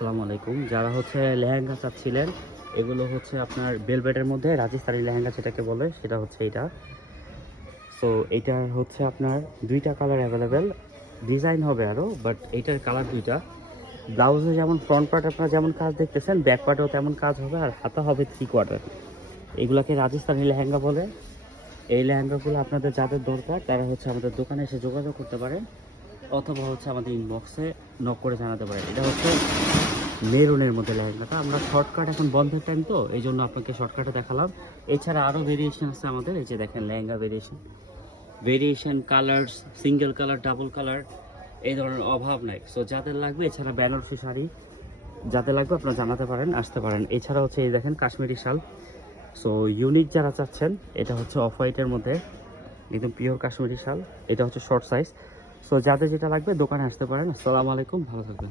আসসালামু আলাইকুম। যারা হচ্ছে লেহেঙ্গা চাচ্ছিলেন, এগুলো হচ্ছে আপনার বেলভেটের মধ্যে রাজস্থানি লেহেঙ্গা যেটাকে বলে, সেটা হচ্ছে এটা। সো এইটার হচ্ছে আপনার 2টা কালার অ্যাভেলেবেল, ডিজাইন হবে আরও, বাট এইটার কালার 2টা। ব্লাউজে যেমন ফ্রন্ট পার্ট আপনারা যেমন কাজ দেখতেছেন, ব্যাক পার্টেও তেমন কাজ হবে, আর হাতা হবে 3/4। এগুলাকে রাজস্থানি লেহেঙ্গা বলে। এই লেহেঙ্গাগুলো আপনাদের যাদের দরকার তারা হচ্ছে আমাদের দোকানে এসে যোগাযোগ করতে পারেন, অথবা হচ্ছে আমাদের ইনবক্সে নক করে জানাতে পারেন। এটা হচ্ছে মেরুনের মধ্যে লেহেঙ্গাটা। আমরা শর্টকাট, এখন বন্ধের টাইম তো এই জন্য আপনাকে শর্টকাটে দেখালাম। এছাড়া আরও ভেরিয়েশন আছে আমাদের। এই যে দেখেন lehenga variation colours, single colour, double colour, এই ধরনের অভাব নাই। সো যাদের লাগবে, এছাড়া বেনারসি শাড়ি যাদের লাগবে আপনারা জানাতে পারেন, আসতে পারেন। এছাড়া হচ্ছে এই দেখেন কাশ্মীরি শাল। সো ইউনিক যারা চাচ্ছেন, এটা হচ্ছে অফ হোয়াইটের মধ্যে একদম পিওর কাশ্মীরি শাল। এটা হচ্ছে শর্ট সাইজ। সো যাদের যেটা লাগবে দোকানে আসতে পারেন। আসসালামু আলাইকুম, ভালো থাকবেন।